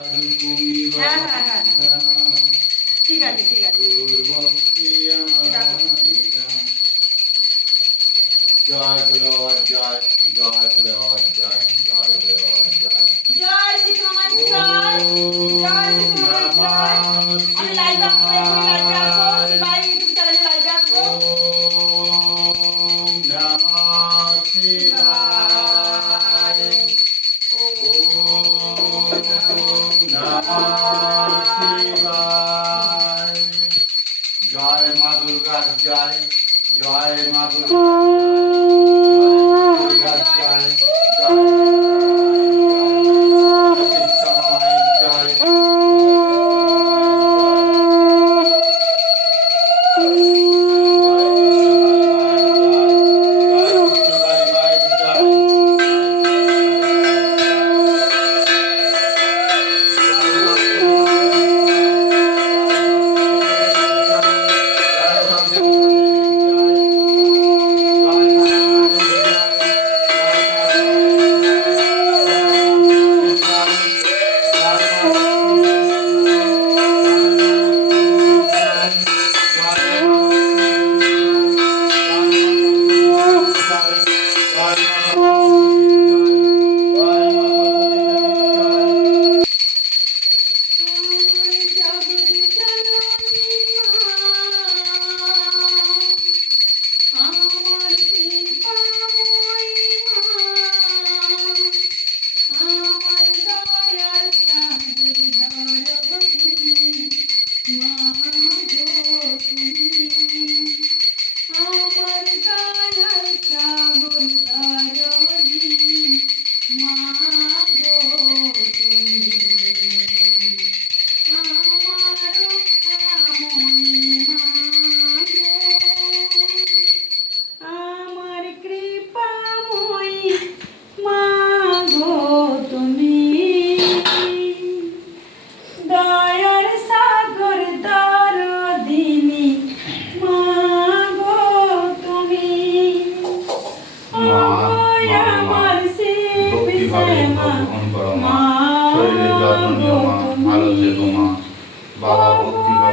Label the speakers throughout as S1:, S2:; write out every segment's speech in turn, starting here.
S1: হ্যাঁ হ্যাঁ হ্যাঁ হ্যাঁ। ঠিক আছে ঠিক আছে।
S2: জয় ভোলেবাবার জয় জয় ভোলেবাবার জয় জয় ভোলেবাবার জয়
S1: জয় শ্রী সমাজ জয় জয় শ্রী জয় আমি লাইভ এখনই লাইভ রাখব শিবাই ইউটিউব চ্যানেলে লাইভ
S2: ওম নমঃ শিবায়। জয় মা দুর্গার জয় জয় মা দুর্গার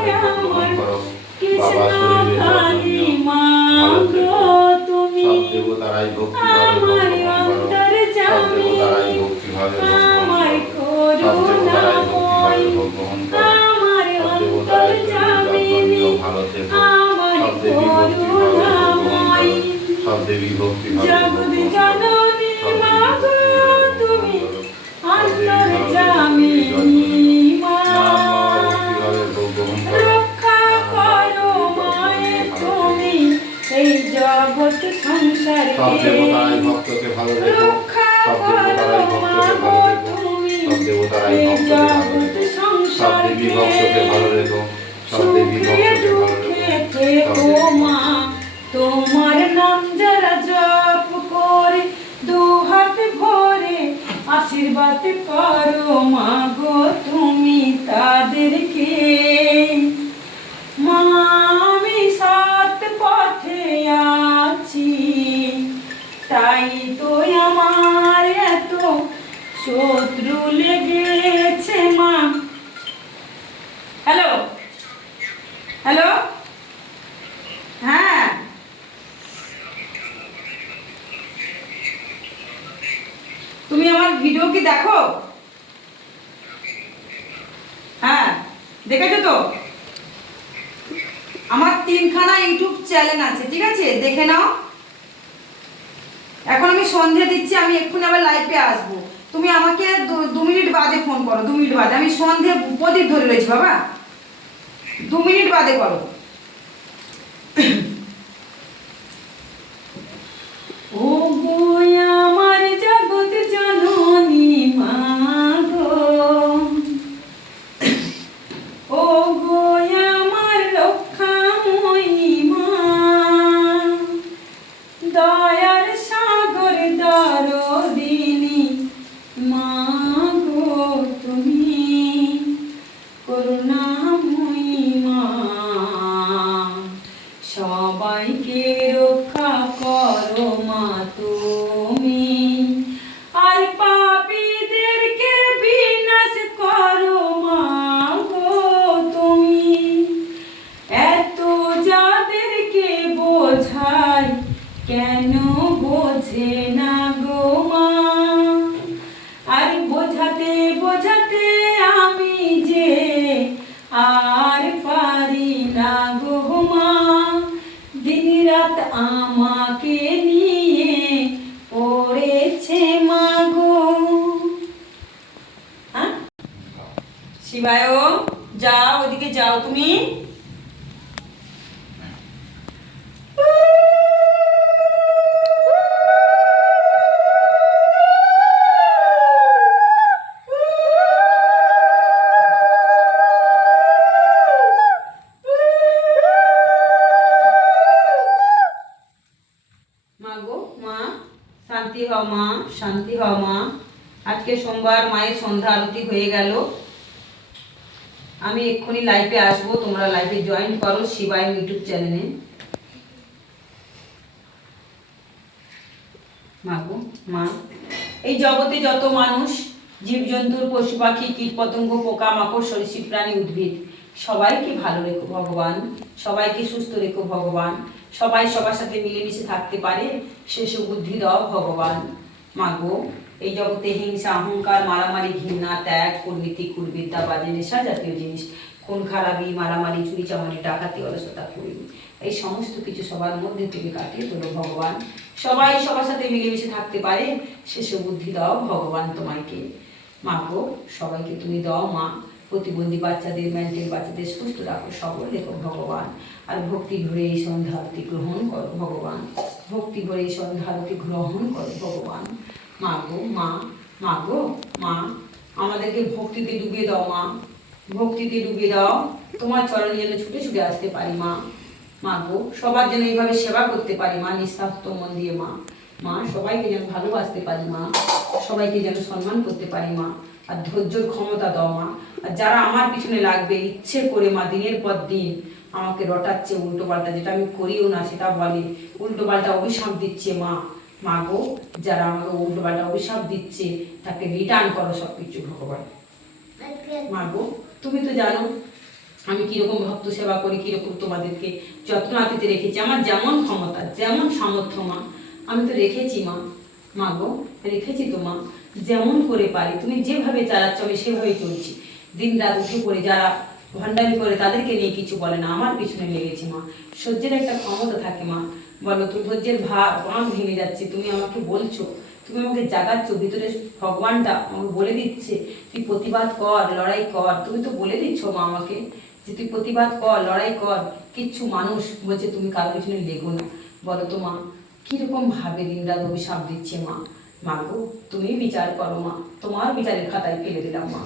S2: ভক্তিভাবে গ্রহণ করো বাবা ভালো থেকো সব দেবতারাই দেবতারাই ভক্তিভাবে গ্রহণ করো সব দেবতারাই ভক্তিভাবে গ্রহণ করো সব দেবতারাই শরীরের ভালো
S1: সংসারে
S2: দেবতারাই ভক্তকে ভালো রেখো সব দেবতারাই ভক্তকে ভালো রেখো সব দেবতারাই ভক্তকে ভালো রেখো সব দেবী ভক্তকে ভালো রেখো সব দেবী ভক্তকে ভালো রেখো
S1: তোমার নাম যারা জপ করে, দু হাত ভরে আশীর্বাদ করো মা গো, তুমি তাদেরকে। তাই তো আমার এত শত্রু লেগেছে মা। হ্যালো হ্যালো হ্যাঁ। তুমি আমার ভিডিও কি দেখো? হ্যাঁ দেখেছ তো? আমার তিনখানা ইউটিউব চ্যানেল আছে, ঠিক আছে? দেখে নাও। এখন আমি সন্ধে দিচ্ছি, আমি এক্ষুনি আবার লাইফে আসব। তুমি আমাকে দু- মিনিট বাদে ফোন করো, দু মিনিট বাদে। আমি সন্ধে প্রদীপ ধরে রয়েছি, বাবা। দু মিনিট বাদে করো। শিবায় যাও, ওদিকে যাও তুমি। শান্তি হও মা, শান্তি হও মা। আজকে সোমবার মায়ের সন্ধ্যা আরতি হয়ে গেল। আমি এক্ষুনি লাইভে আসব, তোমরা লাইভে জয়েন করো শিবায় ইউটিউব চ্যানেলে মা গো মা। এই জগতে যত মানুষ, জীবজন্তুর পশু পাখি, কীট পতঙ্গ পোকা মাকড় সরীসৃপ, প্রাণী, উদ্ভিদ, সবাইকে ভালো রেখো ভগবান, সবাইকে সুস্থ রেখো ভগবান, সবাই সবার সাথে মিলেমিশে থাকতে পারে, শেষ বুদ্ধি দাও ভগবান। মাগো এই জগতে হিংসা, অহংকার, মারামারি, ঘৃণা, ত্যাগ, কুর্নীতি, কুর্বিদ্যা, বাজে নেশা জাতীয় জিনিস, খুন, খারাপি, মারামারি, চুরি, চামারি, ডাকাতি, অলসতা করি এই সমস্ত কিছু সবার মধ্যে থেকে কাটিয়ে তোলো ভগবান। সবাই সবার সাথে মিলেমিশে থাকতে পারে, শেষে বুদ্ধি দাও ভগবান তোমাকে। মা গো, সবাইকে তুমি দাও মা। প্রতিবন্ধী বাচ্চাদের, মেন্টাল বাচ্চাদের সুস্থ রাখো সবল রেখো ভগবান। আর ভক্তি ভরে এই সন্ধ্যা গ্রহণ করো ভগবান। ভক্তি ভরে এই সন্ধ্যা গ্রহণ করো ভগবান। মা গো, মা মা গো, মা, আমাদেরকে ভক্তিতে ডুবিয়ে দাও, মা। ভক্তিতে ডুবিয়ে দাও। তোমার চরণে যেন ছুটে ছুটে আসতে পারি, মা। মা গো, সবার যেন এইভাবে সেবা করতে পারি, মা, নিঃস্বার্থ মন দিয়ে, মা। মা, সবাইকে যেন ভালোবাসতে পারি, মা। সবাইকে যেন সম্মান করতে পারি, মা। আর ধৈর্যর ক্ষমতা দাও, মা। আর যারা আমার পিছনে লাগবে, ইচ্ছে করে, মা, দিনের পর দিন আমাকে রটাচ্ছে উল্টো পাল্টা যেটা আমি করিও না, সেটা বলে। উল্টো পাল্টা অভিশাপ দিচ্ছে, মা। মা গো যারা আমাকে উল্টো পাল্টা অভিশাপ দিচ্ছে, তাকে রিটার্ন করো সব কিছু ভগবান। মা গো তুমি তো জানো, আমি কীরকম ভক্ত সেবা করি, কীরকম তোমাদেরকে যত্ন আতিতে রেখেছি। আমার যেমন ক্ষমতা, যেমন সামর্থ্য মা, আমি তো রেখেছি মা। মা গো রেখেছি তো মা। যেমন করে পারি, তুমি যেভাবে চালাচ্ছ, আমি সেভাবেই চলছি। দিন রাত উঠে পড়ে যারা ভণ্ডামি করে, তাদেরকে নিয়ে কিছু বলে না। আমার পিছনে লেগেছি মা। সহ্যের একটা ক্ষমতা থাকে মা। বলো তো ধৈর্যের ভাব বাঁধ ভেঙে যাচ্ছে। তুমি আমাকে বলছো, তুমি আমাকে জাগাচ্ছ, ভিতরে ভগবানটা আমাকে বলে দিচ্ছে, তুই প্রতিবাদ কর, লড়াই কর। তুমি তো বলে দিচ্ছ মা আমাকে যে তুই প্রতিবাদ কর, লড়াই কর। কিচ্ছু মানুষ বলছে, তুমি কারও পিছনে লেগো না। বলো তো মা, কীরকম ভাবে দিন রাত অভিশাপ দিচ্ছে মা? মা গো, তুমি বিচার করো মা। তোমার বিচারের খাতায় ফেলে দিলাম মা।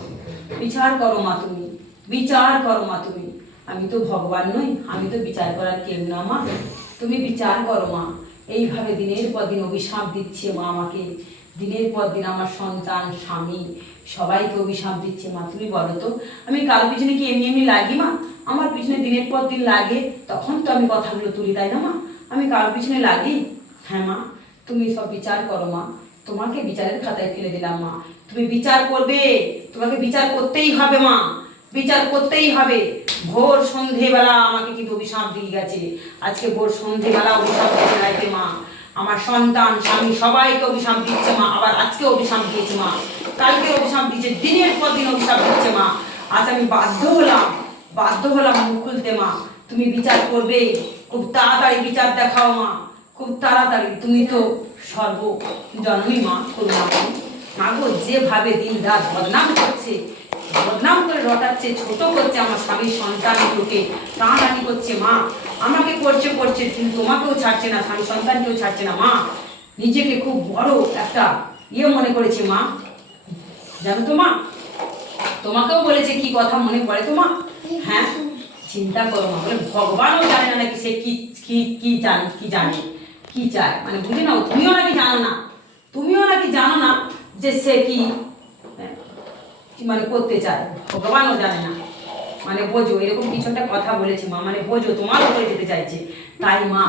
S1: বিচার করো মা তুমি, বিচার করো মা তুমি। আমি তো ভগবান নই, আমি তো বিচার করার কেউ না মা। তুমি বিচার করো মা। এইভাবে দিনের পর দিন অভিশাপ দিচ্ছে মা আমাকে। দিনের পর দিন আমার সন্তান, স্বামী, সবাইকে অভিশাপ দিচ্ছে মা। তুমি বলো তো, আমি কারও পিছনে কি এমনি এমনি লাগি মা? আমার পিছনে দিনের পর দিন লাগে, তখন তো আমি কথাগুলো তুলি, তাই না মা? আমি কারও পিছনে লাগি? হ্যাঁ মা, তুমি সব বিচার করো মা। তোমাকে বিচারের খাতায় ফেলে দিলাম মা। তুমি বিচার করবে, তোমাকে বিচার করতেই হবে মা। বিচার করতেই হবে। ভোর সন্ধেবেলা আমাকে কিন্তু অভিশাপ দিয়ে গেছে। আজকে ভোর সন্ধেবেলা অভিশাপ দিতে রাইতে মা। আমার সন্তান, স্বামী সবাইকে অভিশাপ দিচ্ছে মা। আবার আজকে অভিশাপ দিয়েছে মা। কালকে অভিশাপ দিয়েছে, দিনের পর দিন অভিশাপ দিচ্ছে মা। আজ আমি বাধ্য হলাম বাধ্য হলাম মুখ খুলতে মা। তুমি বিচার করবে। খুব তাড়াতাড়ি বিচার দেখাও মা। খুব তাড়াতাড়ি। তুমি তো সর্ব মা করুণাময়ী মা গো, যেভাবে দিন রাত বদনাম করছে বদনাম করে রটাচ্ছে, ছোট করছে আমার স্বামীর সন্তানগুলোকে টানাটানি করছে মা। আমাকে করছে করছে, কিন্তু তোমাকেও ছাড়ছে না স্বামী সন্তানকেও ছাড়ছে না। মা, নিজেকে খুব বড় একটা ইয়ে মনে করেছে মা। জানো তো মা, তোমাকেও বলেছে কি কথা মনে পড়ে তো মা? হ্যাঁ চিন্তা করো মা, বলে ভগবানও জানে না নাকি সে কি কি কি জানে কি জানে, কি চায়। মানে বুঝে নাও, তুমিও নাকি জানো না, তুমিও নাকি জানো না যে সে কি মানে করতে চায়। ভগবানও জানে না। মানে বোঝো, এরকম কিছু একটা কথা বলেছে মা। মানে বোঝো, তোমার উপরে যেতে চাইছে। তাই মা,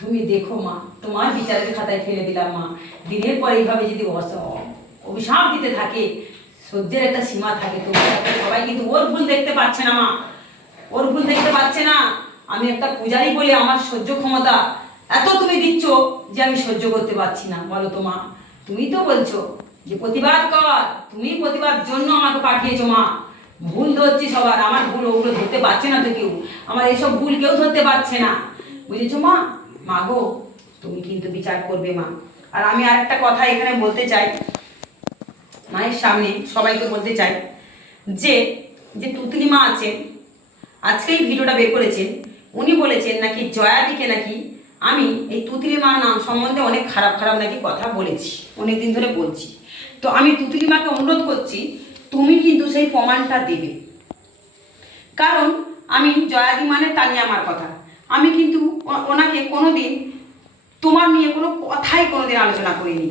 S1: তুমি দেখো মা, তোমার বিচারের খাতায় ফেলে দিলাম মা। দিনের পর এইভাবে যদি অভিশাপ দিতে থাকে, সহ্যের একটা সীমা থাকে, তো সবাই কিন্তু ওর ভুল দেখতে পাচ্ছে না মা। ওর ভুল দেখতে পাচ্ছে না। আমি একটা পূজারি বলে আমার সহ্য ক্ষমতা এত তুমি দিচ্ছ যে আমি সহ্য করতে পারছি না। বলো তো মা, তুমি তো বলছো যে প্রতিবাদ কর, তুমি প্রতিবাদ জন্য আমাকে পাঠিয়েছো, মা। ভুল ধরছি সবার, আমার ভুল ওগুলো ধরতে পারছে না তো কেউ। আমার এইসব ভুল কেউ ধরতে পারছে না। বুঝেছ, মা? মা গো, তুমি কিন্তু বিচার করবে, মা। আর আমি আরেকটা কথা এখানে বলতে চাই। মায়ের সামনে সবাইকে বলতে চাই যে যে তুতলি মা আছেন আজকে এই ভিডিওটা বের করেছেন, উনি বলেছেন নাকি জয়াদিকে নাকি আমি এই তুতলি মা নাম সম্বন্ধে অনেক খারাপ খারাপ নাকি কথা বলেছি অনেক দিন ধরে বলছি। তো আমি মাকে অনুরোধ করছি, তুমি কিন্তু সেই প্রমাণটা দেবে। কারণ আমি জয়াদি মানে তালি আমার কথা। আমি কিন্তু ওনাকে কোনোদিন, তোমার নিয়ে কোনো কথাই কোনোদিন আলোচনা করিনি।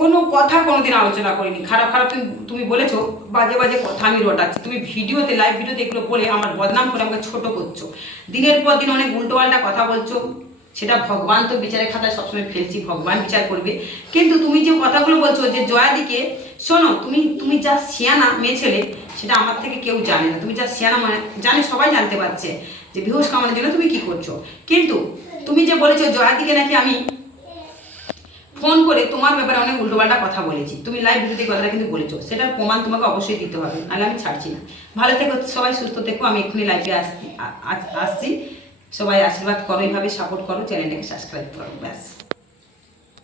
S1: কোনো কথা কোনোদিন আলোচনা করিনি। খারাপ খারাপ তুমি তুমি বলেছ, বাজে বাজে কথা আমি রটাচ্ছি। তুমি ভিডিওতে লাইভ ভিডিওতে এগুলো বলে আমার বদনাম করে আমাকে ছোট করছ। দিনের পর দিন অনেক উল্টোপাল্টা কথা বলছো। সেটা ভগবান তো বিচারের খাতায় সবসময় ফেলছি, ভগবান বিচার করবে। কিন্তু তুমি যে কথাগুলো বলছো যে জয়াদিকে, শোনো, তুমি তুমি যা শিয়ানা মেয়ে ছেলে, সেটা আমার থেকে কেউ জানে না। তুমি যা শিয়ানা মানে জানে, সবাই জানতে পারছে যে বিহুষ কামানোর জন্য তুমি কি করছ। কিন্তু তুমি যে বলেছ জয়াদিকে নাকি আমি ফোন করে তোমার ব্যাপারে অনেক উল্টোপাল্টা কথা বলেছি। তুমি লাইভ ভিডিওতে কথাটা কিন্তু বলেছ। সেটার প্রমাণ তোমাকে অবশ্যই দিতে হবে, নাহলে আমি ছাড়ছি না। ভালো থেকো, সবাই সুস্থ থেকো, আমি এক্ষুনি লাইভে আসছি আসছি। সবাই আশীর্বাদ করো এইভাবে সাপোর্ট করো চ্যানেলটাকে সাবস্ক্রাইব করো ব্যাস।